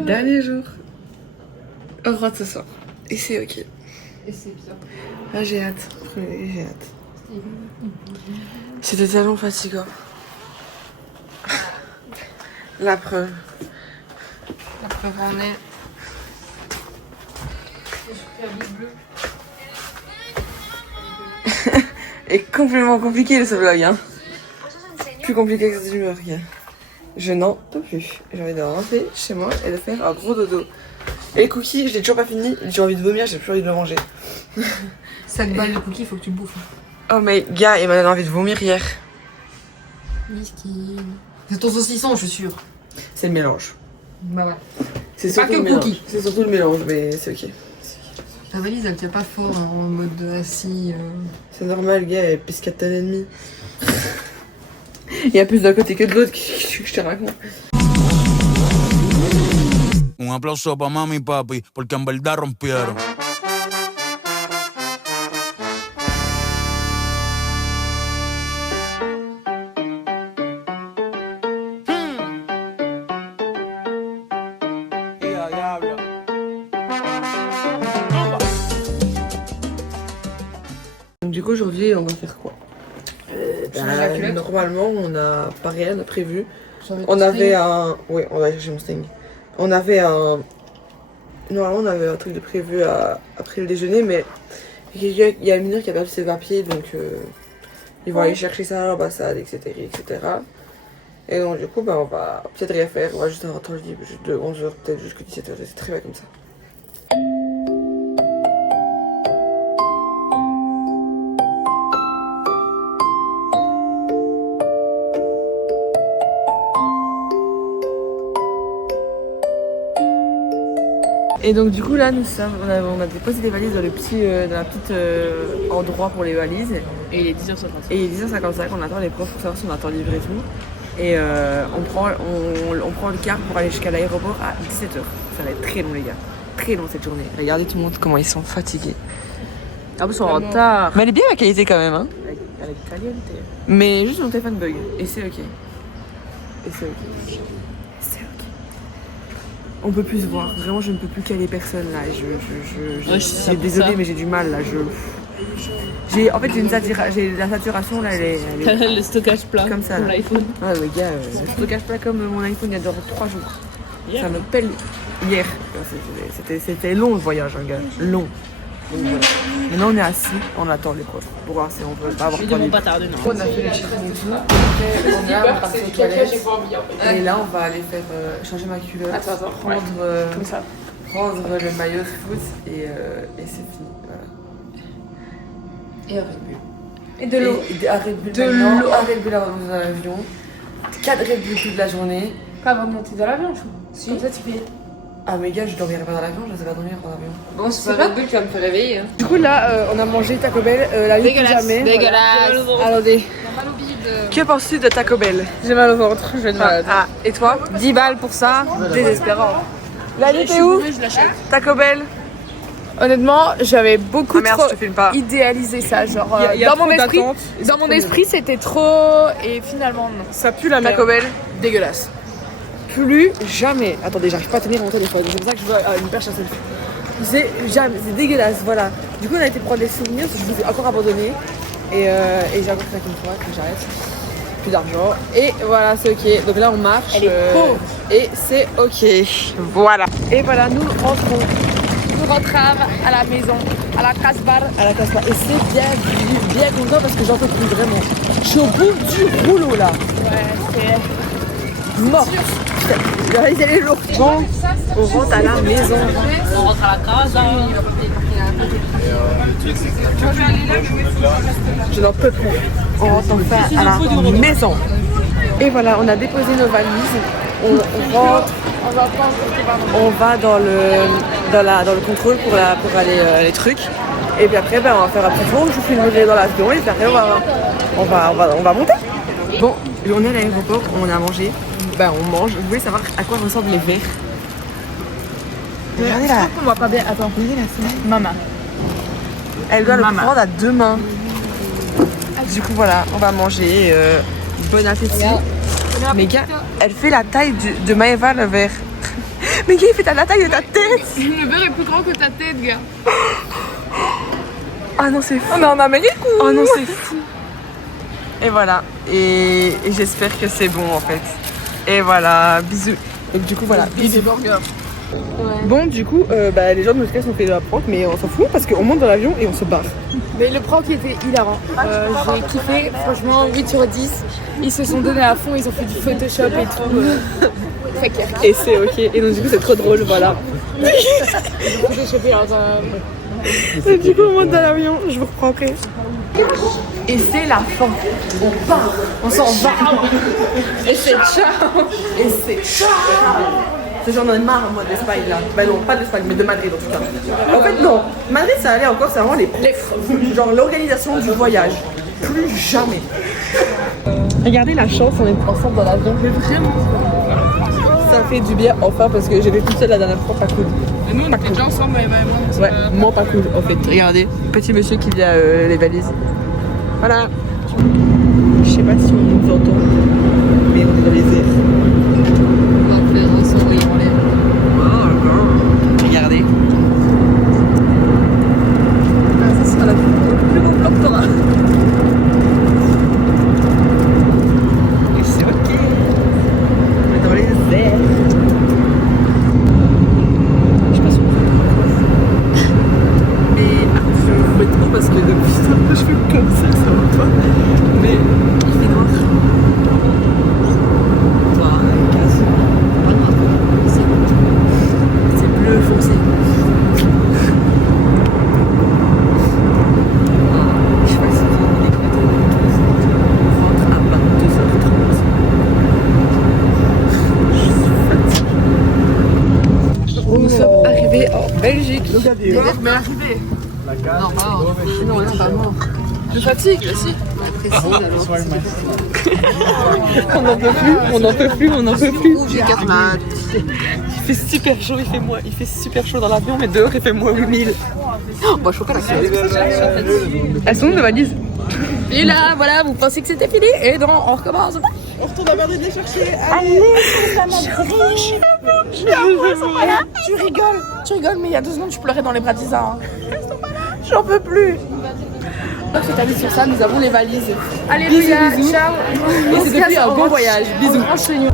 Dernier jour. On rentre ce soir. Et c'est ok. Et c'est bien. Ah, j'ai hâte. J'ai hâte. C'était tellement fatigant. La preuve. La preuve en est. Et complètement compliqué ce vlog, hein. Plus compliqué que ce vlog. Je n'en peux plus. J'ai envie de rentrer chez moi et de faire un gros dodo. Et les cookies, je l'ai toujours pas fini. J'ai envie de vomir, j'ai plus envie de le manger. 5 balles de cookies, faut que tu le bouffes. Oh mais gars, il m'a donné envie de vomir hier. Whisky. C'est ton saucisson, je suis sûre. C'est le mélange. Bah ouais. C'est pas surtout que le mélange. cookie. C'est surtout le mélange, mais c'est ok. Ta valise, elle tient pas fort hein, en mode assis. C'est normal, gars, elle pèse 4 tonnes et demie. Il y a plus d'un côté que de l'autre, que je te raconte. Un aplauso pa mami y papi, porque en verdad rompieron. Donc du coup aujourd'hui on va faire quoi normalement on a pas rien de prévu. On avait un... Oui, on va aller chercher mon sting. On avait un... Normalement on avait un truc de prévu après le déjeuner, mais il y a une mineur qui a perdu ses papiers, donc ils vont aller chercher ça à l'ambassade, etc., etc. Et donc du coup bah, on va peut-être rien faire, on va juste avoir un temps libre de 11h peut-être jusqu'à 17h, c'est très bien comme ça. Et donc du coup là nous sommes, on a déposé des valises dans le petit dans la petite endroit pour les valises. Et il est 10h55. Et il est 10h55, on attend les profs pour savoir si on attend livrer et tout. Et on prend le car pour aller jusqu'à l'aéroport à 17h. Ça va être très long les gars, très long cette journée. Regardez tout le monde comment ils sont fatigués. En plus on est en retard. Mais elle est bien la qualité quand même hein. Elle est caliente. Mais juste mon téléphone bug et c'est ok. Et c'est ok. On peut plus se voir, vraiment je ne peux plus caler personne là, je suis désolée mais j'ai du mal là, en fait j'ai la saturation là, elle est Le stockage plat comme ça pour là. l'iPhone. Ouais mais gars, le stockage plat comme mon iPhone il y a 3 jours. Ça me pèle hier, c'était long le voyage hein, gars, long. Donc, voilà. Maintenant on est assis, on attend les profs pour voir si on peut pas avoir Ils temps ne vont libre. pas tarder, non. On a fait le check-in et tout. On est là, on passe aux toilettes. Et là, on va aller faire changer ma culotte, prendre le maillot de foot et c'est fini. Voilà. Et un Red Bull. Et de l'eau. Et un Red Bull maintenant, un Red Bull avant dans l'avion, 4 Red Bull toute la journée. Pas avant de monter dans l'avion, je crois. Si. Comme ça, tu fais. Ah mais gars, je dormirai pas dans l'avion, je ne sais pas dormir dans l'avion. Bon, c'est pas Red Bull qui va me faire réveiller. Hein. Du coup là, on a mangé Taco Bell, la nuit plus jamais. Dégueulasse. Voilà. Attendez. Mal au bide. Que penses-tu de Taco Bell? J'ai mal au ventre, je vais te malade. Ah, et toi? 10 balles pour ça. Désespérant. La nuit t'es où? Je l'achète. Taco Bell? Honnêtement, j'avais beaucoup Ah merde, trop je te filme pas. idéalisé ça. Genre, Y a dans mon trop esprit, d'attentes, dans mon esprit, c'était trop. Et finalement, non. Ça pue la Taco Bell. Dégueulasse. Plus jamais. Attendez, j'arrive pas à tenir mon téléphone. C'est pour ça que je veux une perche à selfie. C'est jamais, c'est dégueulasse, voilà. Du coup, on a été prendre des souvenirs. Je vous ai encore abandonné. Et j'ai encore fait une fois que j'arrête. Plus d'argent. Et voilà, c'est ok. Donc là, on marche. Elle est pauvre. Et c'est ok. Voilà. Et voilà, nous rentrons. Nous rentrâmes à la maison, à la casse-barre. À la casse-barre. Et c'est bien content parce que j'en peux plus vraiment. Je suis au bout du rouleau là. Ouais, c'est. Mort. Regardez, elle est lourde. Bon, on rentre à la maison. On rentre à la case. Je n'en peux plus. On rentre enfin à la maison. Et voilà, on a déposé nos valises. On rentre. On va dans le contrôle pour aller les trucs. Et puis après, on va faire un petit tour. Je vous filmerai dans l'avion et puis après, on va monter. Bon, on est à l'aéroport, on a mangé. On mange. Vous voulez savoir à quoi ressemblent les verres? Regardez là. On voit pas bien. Attends. Regardez la fenêtre. Maman. Elle doit le prendre à 2 mains. Du coup, voilà, on va manger. Bon appétit. Mais gars, elle fait la taille de Maëva le verre. Mais gars, il fait la taille de ta tête. Le verre est plus grand que ta tête, gars. Ah non, c'est fou. On est en Amérique ou? Oh non, c'est fou. Et voilà. Et j'espère que c'est bon en fait. Et voilà, bisous. Donc du coup, voilà. Bisous. Bon, du coup, les gens de notre classe ont fait de la prank, mais on s'en fout parce qu'on monte dans l'avion et on se barre. Mais le prank était hilarant. J'ai kiffé, franchement 8 sur 10. Ils se sont donnés à fond, ils ont fait du Photoshop et tout. Très clair. Et c'est ok. Et donc du coup, c'est trop drôle, voilà. Photoshopé alors. Et du coup, on monte dans l'avion, je vous reprends après. Et c'est la fin. On part, on s'en va. Et c'est ciao. Et c'est ciao. C'est genre, on en a marre, moi, d'Espagne, là. Bah non, pas d'Espagne, mais de Madrid, en tout cas. En fait, non. Madrid, ça allait encore, c'est vraiment genre l'organisation du voyage. Plus jamais. Regardez la chance, on est ensemble dans l'avion. Mais vraiment. Ça fait du bien, enfin, parce que j'étais toute seule la dernière fois, pas cool. Et nous, on était déjà ensemble, mais vraiment. Ouais, moi, pas cool, en fait. Regardez, petit monsieur qui vient les valises. Voilà. Je sais pas si on nous entend, mais on est dans les airs. Regardez. Ça sera le plus beau plan que t'auras. Et c'est ok. On est dans les airs. Je sais pas si on fait. Mais je vous mets trop parce que depuis je fais comme ça va pas. Mais il fait noir. C'est bleu foncé. Je sais pas si il est éclaté. On rentre à 22h30. Je suis fatiguée. Nous sommes arrivés en Belgique. Mais arrivé. Non, pas mort. Je fatigue, si. On n'en peut plus, on n'en peut plus, on n'en peut plus. J'ai 4 maths. Il fait super chaud, il fait super chaud dans l'avion, mais dehors il fait moins 8000. Bon, je crois pas la carte. Elles sont où nos valises? Et là, voilà, vous pensez que c'était fini? Et non, on recommence. On retourne à Madrid les chercher. Tu rigoles, mais il y a 2 secondes, tu pleurais dans les bras d'Isa. Hein. J'en peux plus. Donc, c'est avis sur ça, nous avons les valises. Alléluia, ciao. Et c'est depuis un bon voyage. Bisous. Enchaînons.